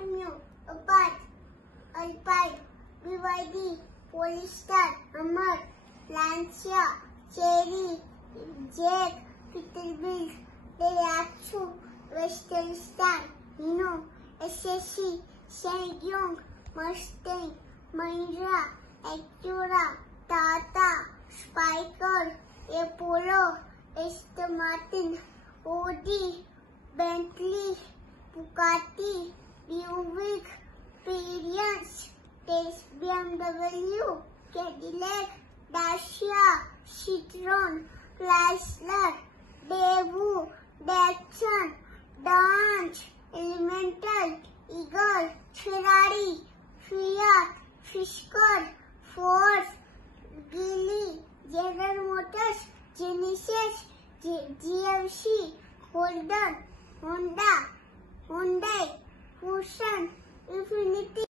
Romeo, Abarth, Alpine, BYD, Polestar, Hummer, Lancia, Chery, Jag, Peterbilt, Daihatsu, Western Star, Hino, SSC, SsangYong, Mustang, Mahindra, Acura, Tata, Spyker, Apollo, Aston Martin, Audi, Bentley, Bugatti, Buick, Prius, BMW, Cadillac, Dacia, Citroen, Chrysler, Daewoo, Datsun, Dodge, Elemental, Eagle, Ferrari, Fiat, Fisker, Ford, Geely, General Motors, Genesis, GMC, Holden, Honda, Hyundai, Tucson,